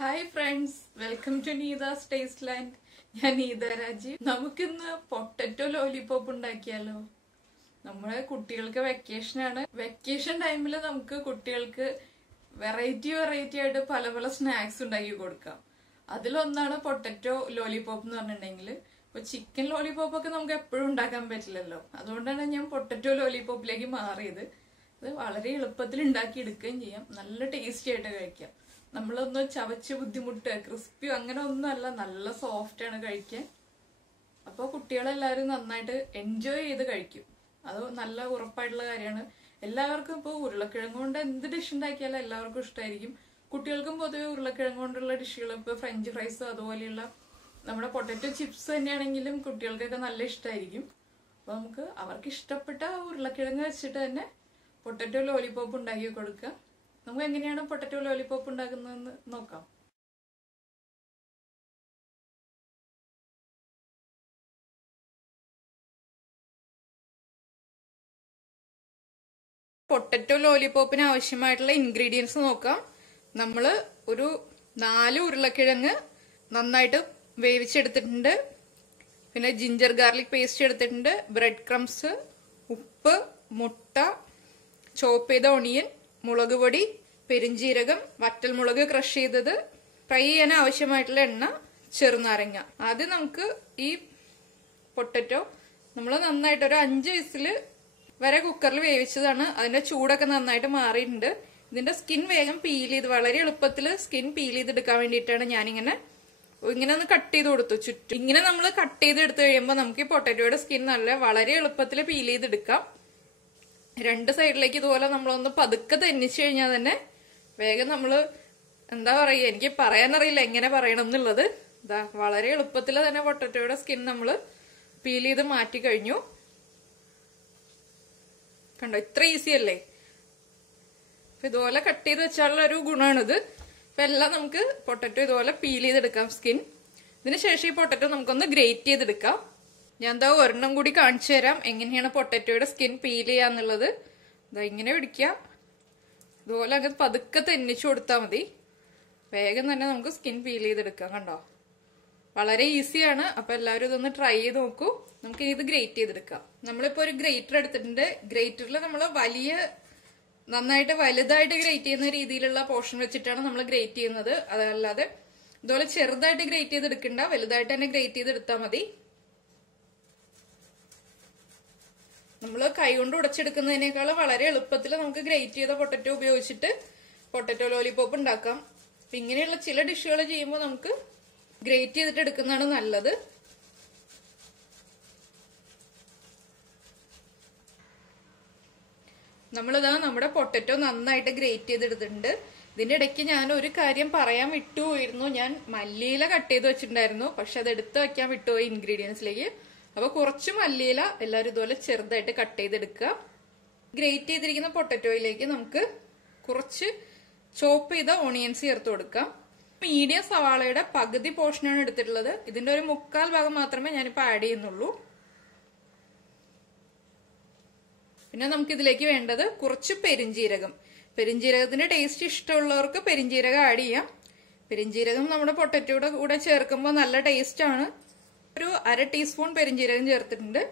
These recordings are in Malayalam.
Hi friends, welcome to Neetha's taste land. ഞാൻ നീത രാജീവ്. നമുക്കിന്ന് പൊട്ടറ്റോ ലോലിപോപ്പ് ഉണ്ടാക്കിയാലോ? നമ്മുടെ കുട്ടികൾക്ക് വെക്കേഷനാണ്. വെക്കേഷൻ ടൈമിൽ നമുക്ക് കുട്ടികൾക്ക് വെറൈറ്റി ആയിട്ട് പല പല സ്നാക്സ് ഉണ്ടാക്കി കൊടുക്കാം. അതിലൊന്നാണ് പൊട്ടറ്റോ ലോലിപോപ്പ് എന്ന് പറഞ്ഞിട്ടുണ്ടെങ്കിൽ. ഇപ്പൊ ചിക്കൻ ലോലിപോപ്പ് ഒക്കെ നമുക്ക് എപ്പോഴും ഉണ്ടാക്കാൻ പറ്റില്ലല്ലോ. അതുകൊണ്ടാണ് ഞാൻ പൊട്ടറ്റോ ലോലിപോപ്പിലേക്ക് മാറിയത്. ഇത് വളരെ എളുപ്പത്തിൽ ഉണ്ടാക്കി എടുക്കുകയും ചെയ്യാം, നല്ല ടേസ്റ്റി ആയിട്ട് കഴിക്കാം. നമ്മളൊന്നും ചവച്ച് ബുദ്ധിമുട്ട് ക്രിസ്പിയോ അങ്ങനെ ഒന്നും അല്ല, നല്ല സോഫ്റ്റ് ആണ് കഴിക്കാൻ. അപ്പോൾ കുട്ടികളെല്ലാവരും നന്നായിട്ട് എൻജോയ് ചെയ്ത് കഴിക്കും. അത് നല്ല ഉറപ്പായിട്ടുള്ള കാര്യമാണ്. എല്ലാവർക്കും ഇപ്പോൾ ഉരുളക്കിഴങ്ങ് കൊണ്ട് എന്ത് ഡിഷ് ഉണ്ടാക്കിയാലും എല്ലാവർക്കും ഇഷ്ടമായിരിക്കും. കുട്ടികൾക്കും പൊതുവെ ഉരുളക്കിഴങ്ങ് കൊണ്ടുള്ള ഡിഷുകൾ, ഇപ്പോൾ ഫ്രഞ്ച് ഫ്രൈസ് അതുപോലെയുള്ള നമ്മുടെ പൊട്ടറ്റോ ചിപ്സ് തന്നെയാണെങ്കിലും കുട്ടികൾക്കൊക്കെ നല്ല ഇഷ്ടമായിരിക്കും. അപ്പോൾ നമുക്ക് അവർക്ക് ഇഷ്ടപ്പെട്ട ഉരുളക്കിഴങ്ങ് വെച്ചിട്ട് തന്നെ പൊട്ടറ്റോ ലോലിപോപ്പ് ഉണ്ടാക്കി കൊടുക്കുക. നമുക്ക് എങ്ങനെയാണ് പൊട്ടറ്റോ ലോലിപോപ്പ് ഉണ്ടാക്കുന്നതെന്ന് നോക്കാം. പൊട്ടറ്റോ ലോലിപോപ്പിന് ആവശ്യമായിട്ടുള്ള ഇൻഗ്രീഡിയൻസ് നോക്കാം. നമ്മൾ ഒരു 4 ഉരുളക്കിഴങ്ങ് നന്നായിട്ട് വേവിച്ചെടുത്തിട്ടുണ്ട്. പിന്നെ ജിഞ്ചർ ഗാർലിക് പേസ്റ്റ് എടുത്തിട്ടുണ്ട്, ബ്രെഡ് ക്രംസ്, ഉപ്പ്, മുട്ട, ചോപ്പ് ചെയ്ത ഓണിയൻ, മുളക് പൊടി, പെരിഞ്ജീരകം, വറ്റൽമുളക് ക്രഷ് ചെയ്തത്, ഫ്രൈ ചെയ്യാൻ ആവശ്യമായിട്ടുള്ള എണ്ണ, ചെറുനാരങ്ങ. ആദ്യം നമുക്ക് ഈ പൊട്ടറ്റോ നമ്മൾ നന്നായിട്ട് ഒരു 5 വിസില് വരെ കുക്കറിൽ വേവിച്ചതാണ്. അതിന്റെ ചൂടൊക്കെ നന്നായിട്ട് മാറിയിട്ടുണ്ട്. ഇതിന്റെ സ്കിൻ വേഗം പീൽ ചെയ്ത്, വളരെ എളുപ്പത്തിൽ സ്കിൻ പീൽ ചെയ്തെടുക്കാൻ വേണ്ടിയിട്ടാണ് ഞാനിങ്ങനെ ഒന്ന് കട്ട് ചെയ്ത് കൊടുത്തു ചുറ്റും. ഇങ്ങനെ നമ്മൾ കട്ട് ചെയ്ത് എടുത്തു കഴിയുമ്പോൾ നമുക്ക് ഈ പൊട്ടറ്റോയുടെ സ്കിൻ വളരെ എളുപ്പത്തിൽ പീൽ ചെയ്തെടുക്കാം. 2 സൈഡിലേക്ക് ഇതുപോലെ നമ്മളൊന്ന് പതുക്കെ തെന്നിച്ചു കഴിഞ്ഞാൽ തന്നെ വേഗം നമ്മള് എന്താ പറയുക, എനിക്ക് പറയാനറിയില്ല എങ്ങനെ പറയണം എന്നുള്ളത്. ഇതാ വളരെ എളുപ്പത്തിൽ തന്നെ പൊട്ടറ്റോയുടെ സ്കിൻ നമ്മൾ പീൽ ചെയ്ത് മാറ്റി കഴിഞ്ഞു. കണ്ടോ, ഇത്ര ഈസി അല്ലേ? ഇതുപോലെ കട്ട് ചെയ്ത് വെച്ചാലുള്ള ഒരു ഗുണമാണിത്. ഇപ്പൊ എല്ലാം നമുക്ക് പൊട്ടറ്റോ ഇതുപോലെ പീൽ ചെയ്തെടുക്കാം സ്കിൻ. ഇതിന് ശേഷം ഈ പൊട്ടറ്റോ നമുക്കൊന്ന് ഗ്രേറ്റ് ചെയ്തെടുക്കാം. ഞാൻ എന്താ ഒരെണ്ണം കൂടി കാണിച്ചു തരാം എങ്ങനെയാണ് പൊട്ടറ്റോയുടെ സ്കിൻ പീൽ ചെയ്യാന്നുള്ളത്. ഇതാ ഇങ്ങനെ പിടിക്കുക, ഇതുപോലെ അങ്ങ് പതുക്കെ തെന്നിച്ചു കൊടുത്താൽ മതി. വേഗം തന്നെ നമുക്ക് സ്കിൻ പീൽ ചെയ്തെടുക്കാം. കണ്ടോ, വളരെ ഈസിയാണ്. അപ്പൊ എല്ലാവരും ഇതൊന്ന് ട്രൈ ചെയ്ത് നോക്കൂ. നമുക്ക് ഇത് ഗ്രേറ്റ് ചെയ്തെടുക്കാം. നമ്മളിപ്പോ ഒരു ഗ്രേറ്റർ എടുത്തിട്ടുണ്ട്. ഗ്രേറ്ററിൽ നമ്മൾ നന്നായിട്ട് വലുതായിട്ട് ഗ്രേറ്റ് ചെയ്യുന്ന രീതിയിലുള്ള പോർഷൻ വെച്ചിട്ടാണ് നമ്മൾ ഗ്രേറ്റ് ചെയ്യുന്നത്. അതല്ലാതെ ഇതുപോലെ ചെറുതായിട്ട് ഗ്രേറ്റ് ചെയ്തെടുക്കണ്ട, വലുതായിട്ട് തന്നെ ഗ്രേറ്റ് ചെയ്തെടുത്താൽ മതി. നമ്മൾ കൈകൊണ്ട് ഉടച്ചെടുക്കുന്നതിനേക്കാൾ വളരെ എളുപ്പത്തിൽ നമുക്ക് ഗ്രേറ്റ് ചെയ്ത പൊട്ടറ്റോ ഉപയോഗിച്ചിട്ട് പൊട്ടറ്റോ ലോലിപോപ്പ് ഉണ്ടാക്കാം. ഇങ്ങനെയുള്ള ചില ഡിഷുകൾ ചെയ്യുമ്പോൾ നമുക്ക് ഗ്രേറ്റ് ചെയ്തിട്ട് എടുക്കുന്നതാണ് നല്ലത്. നമ്മളിതാ നമ്മുടെ പൊട്ടറ്റോ നന്നായിട്ട് ഗ്രേറ്റ് ചെയ്തെടുത്തിട്ടുണ്ട്. ഇതിന്റെ ഇടയ്ക്ക് ഞാൻ ഒരു കാര്യം പറയാൻ വിട്ടുപോയിരുന്നു. ഞാൻ മല്ലിയില കട്ട് ചെയ്ത് വെച്ചിട്ടുണ്ടായിരുന്നു, പക്ഷെ അത് എടുത്ത് വെക്കാൻ വിട്ടുപോയി ഇൻഗ്രീഡിയൻസിലേക്ക്. അപ്പൊ കുറച്ച് മല്ലിയില എല്ലാവരും ഇതുപോലെ ചെറുതായിട്ട് കട്ട് ചെയ്തെടുക്കുക. ഗ്രേറ്റ് ചെയ്തിരിക്കുന്ന പൊട്ടറ്റോയിലേക്ക് നമുക്ക് കുറച്ച് ചോപ്പ് ചെയ്ത ഓണിയൻസ് ചേർത്ത് കൊടുക്കാം. മീഡിയം സവാളയുടെ പകുതി പോർഷനാണ് എടുത്തിട്ടുള്ളത്. ഇതിന്റെ ഒരു 1/4 ഭാഗം മാത്രമേ ഞാനിപ്പോ ആഡ് ചെയ്യുന്നുള്ളൂ. പിന്നെ നമുക്ക് ഇതിലേക്ക് വേണ്ടത് കുറച്ച് പെരിഞ്ജീരകം. പെരിഞ്ജീരകത്തിന്റെ ടേസ്റ്റ് ഇഷ്ടമുള്ളവർക്ക് പെരിഞ്ജീരകം ആഡ് ചെയ്യാം. പെരിഞ്ജീരകം നമ്മുടെ പൊട്ടറ്റോയുടെ കൂടെ ചേർക്കുമ്പോൾ നല്ല ടേസ്റ്റ് ആണ്. ഒരു 1/2 ടീസ്പൂൺ പെരിഞ്ജീരകം ചേർത്തിട്ടുണ്ട്.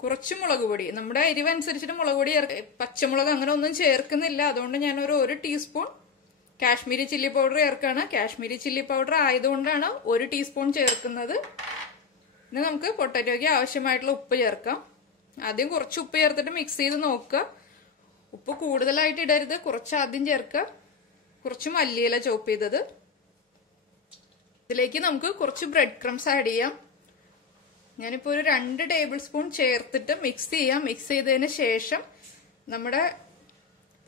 കുറച്ച് മുളക് പൊടി, നമ്മുടെ എരിവ് അനുസരിച്ചിട്ട് മുളക് പൊടി പച്ചമുളക് അങ്ങനെ ഒന്നും ചേർക്കുന്നില്ല. അതുകൊണ്ട് ഞാൻ ഒരു 1 ടീസ്പൂൺ കാശ്മീരി ചില്ലി പൗഡർ ചേർക്കാണ്. കാശ്മീരി ചില്ലി പൗഡർ ആയതുകൊണ്ടാണ് 1 ടീസ്പൂൺ ചേർക്കുന്നത്. ഇനി നമുക്ക് പൊട്ടറ്റോയ്ക്ക് ആവശ്യമായിട്ടുള്ള ഉപ്പ് ചേർക്കാം. ആദ്യം കുറച്ച് ഉപ്പ് ചേർത്തിട്ട് മിക്സ് ചെയ്ത് നോക്കുക. ഉപ്പ് കൂടുതലായിട്ട് ഇടരുത്, കുറച്ച് ആദ്യം ചേർക്കുക. കുറച്ച് മല്ലിയില ചോപ്പ് ചെയ്തത്. ഇതിലേക്ക് നമുക്ക് കുറച്ച് ബ്രെഡ് ക്രംസ് ആഡ് ചെയ്യാം. ഞാനിപ്പോ ഒരു 2 ടേബിൾ സ്പൂൺ ചേർത്തിട്ട് മിക്സ് ചെയ്യാം. മിക്സ് ചെയ്തതിന് ശേഷം നമ്മുടെ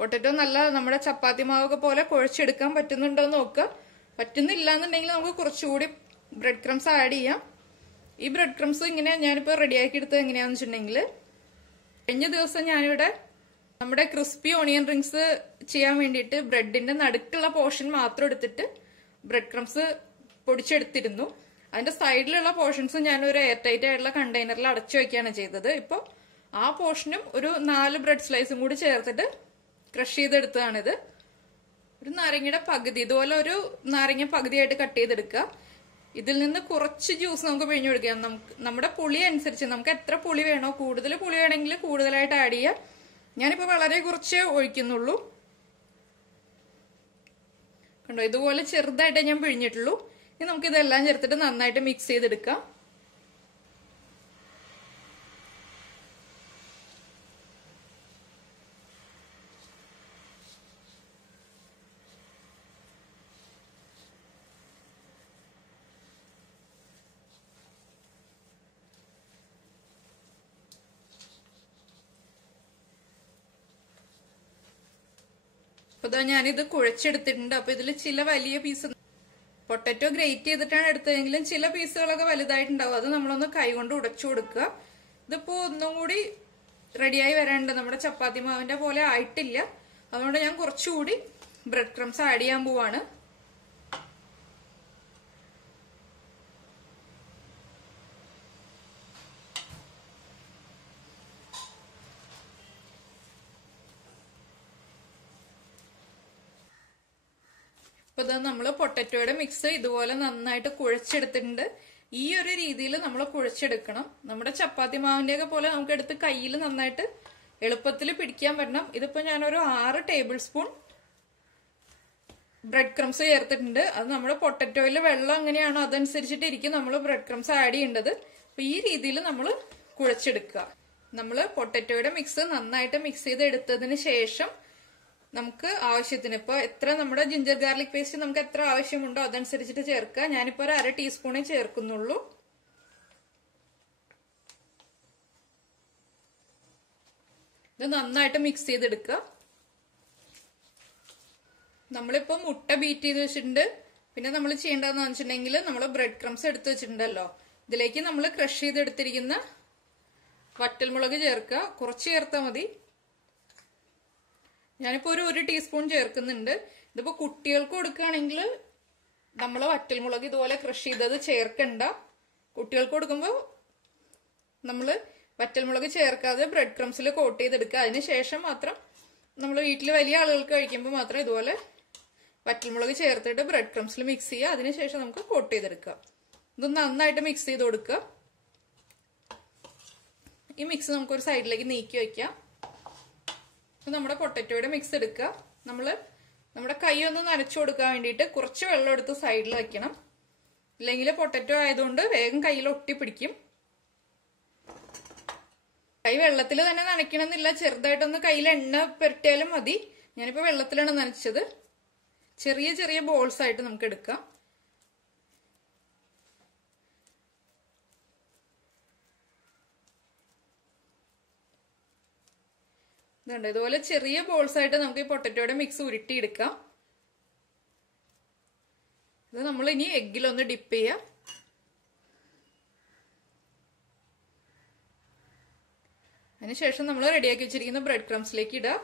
പൊട്ടറ്റോ നമ്മുടെ ചപ്പാത്തി മാവൊക്കെ പോലെ കുഴച്ചെടുക്കാൻ പറ്റുന്നുണ്ടോ എന്ന് നോക്കുക. പറ്റുന്നില്ല എന്നുണ്ടെങ്കിൽ നമുക്ക് കുറച്ചുകൂടി ബ്രെഡ് ക്രംസ് ആഡ് ചെയ്യാം. ഈ ബ്രെഡ് ക്രംസ് ഇങ്ങനെ ഞാനിപ്പോ റെഡിയാക്കി എടുത്തത് എങ്ങനെയാന്ന് വെച്ചിട്ടുണ്ടെങ്കിൽ, കഴിഞ്ഞ ദിവസം ഞാനിവിടെ നമ്മുടെ ക്രിസ്പി ഓണിയൻ റിങ്സ് ചെയ്യാൻ വേണ്ടിയിട്ട് ബ്രെഡിന്റെ നടുക്കുള്ള പോർഷൻ മാത്രം എടുത്തിട്ട് ബ്രെഡ് ക്രംസ് പൊടിച്ചെടുത്തിരുന്നു. അതിന്റെ സൈഡിലുള്ള പോർഷൻസ് ഞാൻ ഒരു എയർ ടൈറ്റ് ആയിട്ടുള്ള കണ്ടെയ്നറിൽ അടച്ചു വെക്കുകയാണ് ചെയ്തത്. ഇപ്പോൾ ആ പോർഷനും ഒരു 4 ബ്രെഡ് സ്ലൈസും കൂടി ചേർത്തിട്ട് ക്രഷ് ചെയ്തെടുത്തതാണിത്. ഒരു നാരങ്ങയുടെ പകുതി, ഇതുപോലെ ഒരു നാരങ്ങ പകുതിയായിട്ട് കട്ട് ചെയ്തെടുക്കുക. ഇതിൽ നിന്ന് കുറച്ച് ജ്യൂസ് നമുക്ക് പിഴിഞ്ഞു കൊടുക്കാം. നമ്മുടെ പുളി അനുസരിച്ച് നമുക്ക് എത്ര പുളി വേണോ, കൂടുതൽ പുളി വേണമെങ്കിൽ കൂടുതലായിട്ട് ആഡ് ചെയ്യാം. ഞാനിപ്പോ വളരെ കുറച്ച് ഒഴിക്കുന്നുള്ളൂ. കണ്ടോ, ഇതുപോലെ ചെറുതായിട്ടേ ഞാൻ പിഴിഞ്ഞിട്ടുള്ളൂ. ഇനി നമുക്ക് ഇതെല്ലാം ചേർത്തിട്ട് നന്നായിട്ട് മിക്സ് ചെയ്തെടുക്കാം. അപ്പൊ ഞാനിത് കുഴച്ചെടുത്തിട്ടുണ്ട്. അപ്പൊ ഇതിൽ ചില വലിയ പീസ് പൊട്ടറ്റോ ഗ്രേറ്റ് ചെയ്തിട്ടാണ് എടുത്തതെങ്കിലും ചില പീസുകളൊക്കെ വലുതായിട്ടുണ്ടാവും. അത് നമ്മളൊന്ന് കൈകൊണ്ട് ഉടച്ചു കൊടുക്കുക. ഇതിപ്പോ ഒന്നും കൂടി റെഡിയായി വരാനുണ്ട്. നമ്മുടെ ചപ്പാത്തി മാവിന്റെ പോലെ ആയിട്ടില്ല. അതുകൊണ്ട് ഞാൻ കുറച്ചുകൂടി ബ്രെഡ് ക്രംസ് ആഡ് ചെയ്യാൻ പോവാണ്. അപ്പൊ ഇത് നമ്മള് പൊട്ടറ്റോയുടെ മിക്സ് ഇതുപോലെ നന്നായിട്ട് കുഴച്ചെടുത്തിട്ടുണ്ട്. ഈ ഒരു രീതിയിൽ നമ്മൾ കുഴച്ചെടുക്കണം. നമ്മുടെ ചപ്പാത്തി മാവിന്റെ ഒക്കെ പോലെ നമുക്ക് എടുത്ത് കയ്യിൽ നന്നായിട്ട് എളുപ്പത്തിൽ പിടിക്കാൻ പറ്റണം. ഇതിപ്പോ ഞാനൊരു 6 ടേബിൾ സ്പൂൺ ബ്രെഡ് ക്രംസ് ചേർത്തിട്ടുണ്ട്. അത് നമ്മുടെ പൊട്ടറ്റോയിൽ വെള്ളം എങ്ങനെയാണോ അതനുസരിച്ചിട്ടിരിക്കും നമ്മൾ ബ്രെഡ് ക്രംസ് ആഡ് ചെയ്യേണ്ടത്. അപ്പൊ ഈ രീതിയിൽ നമ്മൾ കുഴച്ചെടുക്കുക. നമ്മള് പൊട്ടറ്റോയുടെ മിക്സ് നന്നായിട്ട് മിക്സ് ചെയ്ത് എടുത്തതിന് ശേഷം നമുക്ക് ആവശ്യത്തിന് ഇപ്പൊ എത്ര നമ്മുടെ ജിഞ്ചർ ഗാർലിക് പേസ്റ്റ് നമുക്ക് എത്ര ആവശ്യമുണ്ടോ അതനുസരിച്ചിട്ട് ചേർക്കുക. ഞാനിപ്പോ ഒരു 1/2 ടീസ്പൂണേ ചേർക്കുന്നുള്ളൂ. ഇത് നന്നായിട്ട് മിക്സ് ചെയ്തെടുക്കുക. നമ്മളിപ്പോ മുട്ട ബീറ്റ് ചെയ്ത് വെച്ചിട്ടുണ്ട്. പിന്നെ നമ്മൾ ചെയ്യേണ്ടതെന്ന് വെച്ചിട്ടുണ്ടെങ്കിൽ നമ്മൾ ബ്രെഡ് ക്രംസ് എടുത്ത് വെച്ചിട്ടുണ്ടല്ലോ, ഇതിലേക്ക് നമ്മൾ ക്രഷ് ചെയ്തെടുത്തിരിക്കുന്ന വറ്റൽമുളക് ചേർക്കുക. കുറച്ച് ചേർത്താൽ മതി. ഞാനിപ്പോ ഒരു 1 ടീസ്പൂൺ ചേർക്കുന്നുണ്ട്. ഇതിപ്പോ കുട്ടികൾക്ക് കൊടുക്കുകയാണെങ്കിൽ നമ്മൾ വറ്റൽമുളക് ഇതുപോലെ ക്രഷ് ചെയ്തത് ചേർക്കണ്ട. കുട്ടികൾക്ക് കൊടുക്കുമ്പോൾ നമ്മള് വറ്റൽമുളക് ചേർക്കാതെ ബ്രെഡ് ക്രംസിൽ കോട്ട് ചെയ്തെടുക്കുക. അതിനുശേഷം മാത്രം നമ്മൾ വീട്ടിൽ വലിയ ആളുകൾക്ക് കഴിക്കുമ്പോൾ മാത്രം ഇതുപോലെ വറ്റൽമുളക് ചേർത്തിട്ട് ബ്രെഡ് ക്രംസിൽ മിക്സ് ചെയ്യുക. അതിനുശേഷം നമുക്ക് കോട്ട് ചെയ്തെടുക്കുക. ഇത് നന്നായിട്ട് മിക്സ് ചെയ്ത് കൊടുക്കുക. ഈ മിക്സ് നമുക്കൊരു സൈഡിലേക്ക് നീക്കി വെക്കാം. നമ്മുടെ പൊട്ടറ്റോയുടെ മിക്സ് എടുക്കുക. നമ്മുടെ കൈ ഒന്ന് നനച്ചു കൊടുക്കാൻ വേണ്ടിയിട്ട് കുറച്ച് വെള്ളം എടുത്ത് സൈഡിൽ വെക്കണം. ഇല്ലെങ്കിൽ പൊട്ടറ്റോ ആയതുകൊണ്ട് വേഗം കയ്യിൽ ഒട്ടിപ്പിടിക്കും. കൈ വെള്ളത്തിൽ തന്നെ നനയ്ക്കണമെന്നില്ല. ചെറുതായിട്ടൊന്ന് കയ്യിൽ എണ്ണ പുരട്ടിയാലും മതി. ഞാനിപ്പോ വെള്ളത്തിലാണ് നനച്ചത്. ചെറിയ ചെറിയ ബോൾസ് ആയിട്ട് നമുക്ക് എടുക്കാം. ഇതുണ്ട്, ഇതുപോലെ ചെറിയ ബോൾസ് ആയിട്ട് നമുക്ക് ഈ പൊട്ടറ്റോയുടെ മിക്സ് ഉരുട്ടിയെടുക്കാം. ഇത് നമ്മൾ ഇനി എഗ്ഗിലൊന്ന് ഡിപ്പ് ചെയ്യാം. അതിനുശേഷം നമ്മൾ റെഡിയാക്കി വെച്ചിരിക്കുന്ന ബ്രെഡ് ക്രംസിലേക്ക് ഇടുക.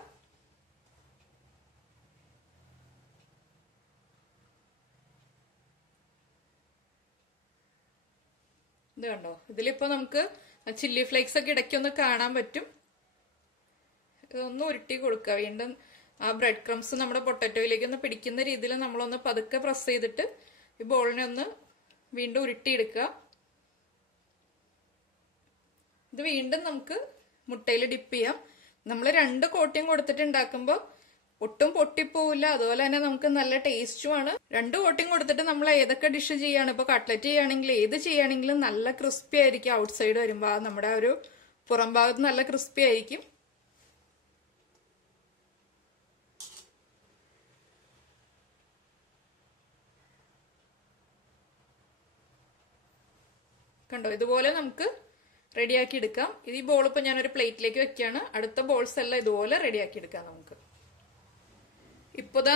ഇത് കണ്ടോ, ഇതിലിപ്പോ നമുക്ക് ചില്ലി ഫ്ലേക്സ് ഒക്കെ ഇടയ്ക്കൊന്ന് കാണാൻ പറ്റും. ഇതൊന്ന് ഉരുട്ടി കൊടുക്കുക. വീണ്ടും ആ ബ്രെഡ് ക്രംസ് നമ്മുടെ പൊട്ടറ്റോയിലേക്ക് ഒന്ന് പിടിക്കുന്ന രീതിയിൽ നമ്മളൊന്ന് പതുക്കെ പ്രസ് ചെയ്തിട്ട് ഈ ബോളിനെ ഒന്ന് വീണ്ടും ഉരുട്ടിയെടുക്കുക. ഇത് വീണ്ടും നമുക്ക് മുട്ടയിൽ ഡിപ്പ് ചെയ്യാം. നമ്മൾ 2 കോട്ടിങ് കൊടുത്തിട്ട് ഉണ്ടാക്കുമ്പോൾ ഒട്ടും പൊട്ടിപ്പോവില്ല. അതുപോലെ തന്നെ നമുക്ക് നല്ല ടേസ്റ്റുമാണ്. 2 കോട്ടിങ് കൊടുത്തിട്ട് നമ്മൾ ഏതൊക്കെ ഡിഷ് ചെയ്യാണ്, ഇപ്പൊ കട്ട്ലറ്റ് ചെയ്യുകയാണെങ്കിൽ ഏത് ചെയ്യുകയാണെങ്കിലും നല്ല ക്രിസ്പി ആയിരിക്കും. ഔട്ട് സൈഡ് വരുമ്പോൾ നമ്മുടെ ഒരു പുറം ഭാഗത്ത് നല്ല ക്രിസ്പി ആയിരിക്കും. കണ്ടോ, ഇതുപോലെ നമുക്ക് റെഡിയാക്കി എടുക്കാം. ഇത് ഈ ബോൾ ഇപ്പൊ ഞാനൊരു പ്ലേറ്റിലേക്ക് വെക്കുകയാണ്. അടുത്ത ബോൾസ് എല്ലാം ഇതുപോലെ റെഡിയാക്കി എടുക്കാം നമുക്ക്. ഇപ്പൊതാ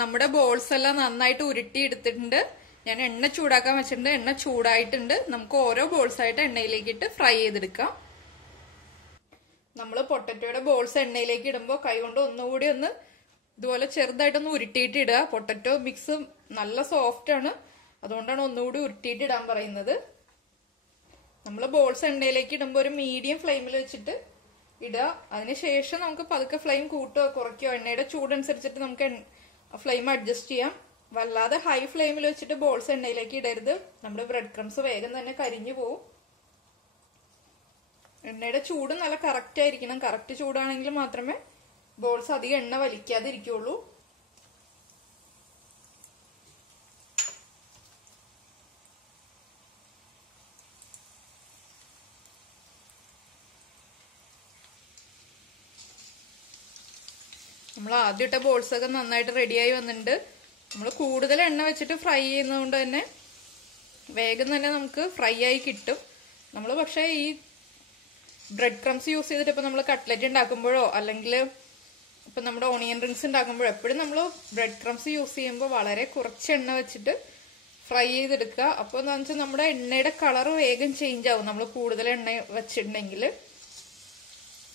നമ്മുടെ ബോൾസ് എല്ലാം നന്നായിട്ട് ഉരുട്ടി എടുത്തിട്ടുണ്ട്. ഞാൻ എണ്ണ ചൂടാക്കാൻ വെച്ചിട്ടുണ്ട്. എണ്ണ ചൂടായിട്ടുണ്ട്. നമുക്ക് ഓരോ ബോൾസ് ആയിട്ട് എണ്ണയിലേക്ക് ഇട്ട് ഫ്രൈ ചെയ്തെടുക്കാം. നമ്മൾ പൊട്ടറ്റോയുടെ ബോൾസ് എണ്ണയിലേക്ക് ഇടുമ്പോൾ കൈകൊണ്ട് ഒന്നുകൂടി ഒന്ന് ഇതുപോലെ ചെറുതായിട്ടൊന്ന് ഉരുട്ടിയിട്ട് ഇടുക. പൊട്ടറ്റോ മിക്സ് നല്ല സോഫ്റ്റ് ആണ്, അതുകൊണ്ടാണ് ഒന്നുകൂടി ഉരുട്ടിയിട്ട് ഇടാൻ പറയുന്നത്. നമ്മൾ ബോൾസ് എണ്ണയിലേക്ക് ഇടുമ്പോൾ ഒരു മീഡിയം ഫ്ലെയിമിൽ വെച്ചിട്ട് ഇടുക. അതിനുശേഷം നമുക്ക് പതുക്കെ ഫ്ലെയിം കൂട്ടുകയോ കുറയ്ക്കുകയോ എണ്ണയുടെ ചൂടനുസരിച്ചിട്ട് നമുക്ക് ഫ്ലെയിം അഡ്ജസ്റ്റ് ചെയ്യാം. വല്ലാതെ ഹൈ ഫ്ലെയിമിൽ വെച്ചിട്ട് ബോൾസ് എണ്ണയിലേക്ക് ഇടരുത്. നമ്മുടെ ബ്രെഡ് ക്രംസ് വേഗം തന്നെ കരിഞ്ഞു പോവും. എണ്ണയുടെ ചൂട് നല്ല കറക്റ്റ് ആയിരിക്കണം. കറക്റ്റ് ചൂടാണെങ്കിൽ മാത്രമേ ബോൾസ് അധികം എണ്ണ വലിക്കാതിരിക്കുള്ളൂ. നമ്മൾ ആദ്യം ഇട്ട ബോൾസ് ഒക്കെ നന്നായിട്ട് റെഡിയായി വന്നിട്ടുണ്ട്. നമ്മൾ കൂടുതൽ എണ്ണ വെച്ചിട്ട് ഫ്രൈ ചെയ്യുന്നതുകൊണ്ട് തന്നെ വേഗം തന്നെ നമുക്ക് ഫ്രൈ ആയി കിട്ടും. നമ്മൾ പക്ഷേ ഈ ബ്രെഡ് ക്രംസ് യൂസ് ചെയ്തിട്ട് ഇപ്പൊ നമ്മൾ കട്ട്ലറ്റ് ഉണ്ടാക്കുമ്പോഴോ അല്ലെങ്കിൽ ഇപ്പൊ നമ്മുടെ ഓണിയൻ റിങ്സ് ഉണ്ടാക്കുമ്പോഴോ എപ്പോഴും നമ്മൾ ബ്രെഡ് ക്രംസ് യൂസ് ചെയ്യുമ്പോൾ വളരെ കുറച്ച് എണ്ണ വെച്ചിട്ട് ഫ്രൈ ചെയ്തെടുക്കുക. അപ്പോൾ എന്താണെന്ന് വെച്ചാൽ നമ്മുടെ എണ്ണയുടെ കളർ വേഗം ചേഞ്ച് ആവും. നമ്മൾ കൂടുതൽ എണ്ണ വെച്ചിട്ടുണ്ടെങ്കിൽ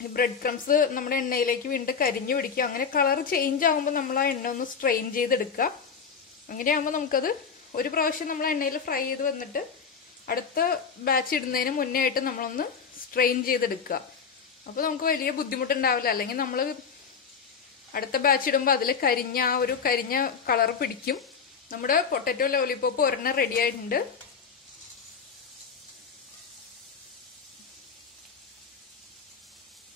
ഈ ബ്രെഡ് ക്രംസ് നമ്മുടെ എണ്ണയിലേക്ക് വീണ്ടും കരിഞ്ഞു പിടിക്കുക. അങ്ങനെ കളർ ചേഞ്ച് ആകുമ്പോൾ നമ്മൾ ആ എണ്ണ ഒന്ന് സ്ട്രെയിൻ ചെയ്തെടുക്കുക. അങ്ങനെയാകുമ്പോൾ നമുക്കത് ഒരു പ്രാവശ്യം നമ്മൾ എണ്ണയിൽ ഫ്രൈ ചെയ്ത് വന്നിട്ട് അടുത്ത ബാച്ച് ഇടുന്നതിന് മുന്നേ ആയിട്ട് നമ്മളൊന്ന് സ്ട്രെയിൻ ചെയ്തെടുക്കുക. അപ്പോൾ നമുക്ക് വലിയ ബുദ്ധിമുട്ടുണ്ടാവില്ല. അല്ലെങ്കിൽ നമ്മൾ അടുത്ത ബാച്ച് ഇടുമ്പോൾ അതിൽ കരിഞ്ഞ കളർ പിടിക്കും. നമ്മുടെ പൊട്ടറ്റോ ലോലിപോപ്പ് ഒരെണ്ണം റെഡി ആയിട്ടുണ്ട്.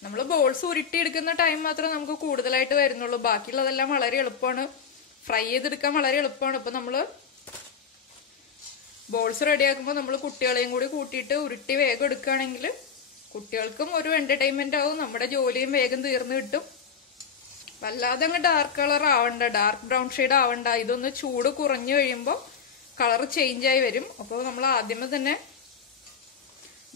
നമ്മൾ ബോൾസ് ഉരുട്ടിയെടുക്കുന്ന ടൈം മാത്രമേ നമുക്ക് കൂടുതലായിട്ട് വരുന്നുള്ളൂ. ബാക്കിയുള്ളതെല്ലാം വളരെ എളുപ്പമാണ്. ഫ്രൈ ചെയ്തെടുക്കാൻ വളരെ എളുപ്പമാണ്. ഇപ്പൊ നമ്മള് ബോൾസ് റെഡിയാക്കുമ്പോൾ നമ്മൾ കുട്ടികളെയും കൂടി കൂട്ടിയിട്ട് ഉരുട്ടി വേഗം എടുക്കുകയാണെങ്കിൽ കുട്ടികൾക്കും ഒരു എന്റർടൈൻമെന്റ് ആവും. നമ്മുടെ ജോലിയും വേഗം തീർന്നു കിട്ടും. വല്ലാതെ അങ്ങ് ഡാർക്ക് കളർ ആവണ്ട, ഡാർക്ക് ബ്രൗൺ ഷെയ്ഡ് ആവണ്ട. ഇതൊന്ന് ചൂട് കുറഞ്ഞു കഴിയുമ്പോൾ കളർ ചേഞ്ച് ആയി വരും. അപ്പോൾ നമ്മൾ ആദ്യമേ തന്നെ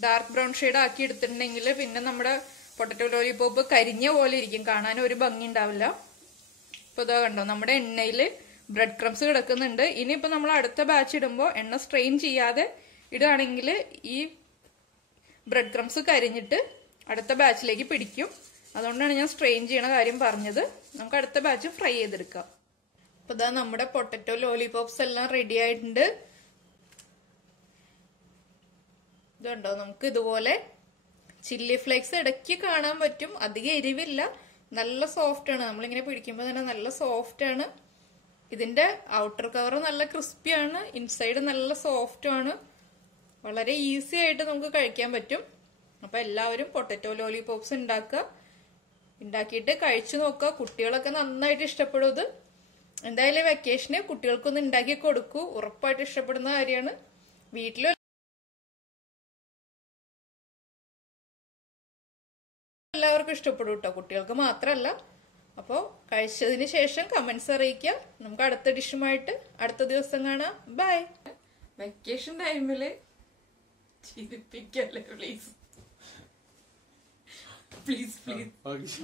ഡാർക്ക് ബ്രൗൺ ഷെയ്ഡ് ആക്കി എടുത്തിട്ടുണ്ടെങ്കിൽ പിന്നെ നമ്മുടെ പൊട്ടറ്റോ ലോലിപോപ്പ് കരിഞ്ഞ പോലെ ഇരിക്കും, കാണാൻ ഒരു ഭംഗി ഉണ്ടാവില്ല. ഇപ്പൊ ഇതാ കണ്ടോ, നമ്മുടെ എണ്ണയില് ബ്രെഡ് ക്രംസ് കിടക്കുന്നുണ്ട്. ഇനിയിപ്പോ നമ്മൾ അടുത്ത ബാച്ച് ഇടുമ്പോൾ എണ്ണ സ്ട്രെയിൻ ചെയ്യാതെ ഇടുകയാണെങ്കിൽ ഈ ബ്രെഡ് ക്രംസ് കരിഞ്ഞിട്ട് അടുത്ത ബാച്ചിലേക്ക് പിടിക്കും. അതുകൊണ്ടാണ് ഞാൻ സ്ട്രെയിൻ ചെയ്യണ കാര്യം പറഞ്ഞത്. നമുക്ക് അടുത്ത ബാച്ച് ഫ്രൈ ചെയ്തെടുക്കാം. അപ്പൊ ഇതാ നമ്മുടെ പൊട്ടറ്റോ ലോലിപോപ്സ് എല്ലാം റെഡി ആയിട്ടുണ്ട്. ഇതുണ്ടോ, നമുക്ക് ഇതുപോലെ ചില്ലി ഫ്ലേക്സ് ഇടയ്ക്ക് കാണാൻ പറ്റും. അധികം എരിവില്ല, നല്ല സോഫ്റ്റ് ആണ്. നമ്മളിങ്ങനെ പിടിക്കുമ്പോൾ തന്നെ നല്ല സോഫ്റ്റ് ആണ്. ഇതിന്റെ ഔട്ടർ കവർ നല്ല ക്രിസ്പിയാണ്, ഇൻസൈഡ് നല്ല സോഫ്റ്റ് ആണ്. വളരെ ഈസി ആയിട്ട് നമുക്ക് കഴിക്കാൻ പറ്റും. അപ്പൊ എല്ലാവരും പൊട്ടറ്റോ ലോലിപോപ്സ് ഉണ്ടാക്കിയിട്ട് കഴിച്ചു നോക്കുക. കുട്ടികളൊക്കെ നന്നായിട്ട് ഇഷ്ടപ്പെടും ഇത്. എന്തായാലും വെക്കേഷന് കുട്ടികൾക്കൊന്ന് ഉണ്ടാക്കി കൊടുക്കൂ, ഉറപ്പായിട്ട് ഇഷ്ടപ്പെടുന്ന കാര്യമാണ്. വീട്ടിലും എല്ലാവർക്കും ഇഷ്ടപ്പെടും കേട്ടോ, കുട്ടികൾക്ക് മാത്രമല്ല. അപ്പോൾ കഴിച്ചതിന് ശേഷം കമന്റ്സ് അറിയിക്കുക. നമുക്ക് അടുത്ത ഡിഷുമായിട്ട് അടുത്ത ദിവസം കാണാം. ബൈ. വെക്കേഷൻ ടൈമില് ചിരിപ്പിക്കല്ലേ പ്ലീസ് പ്ലീസ് പ്ലീസ്.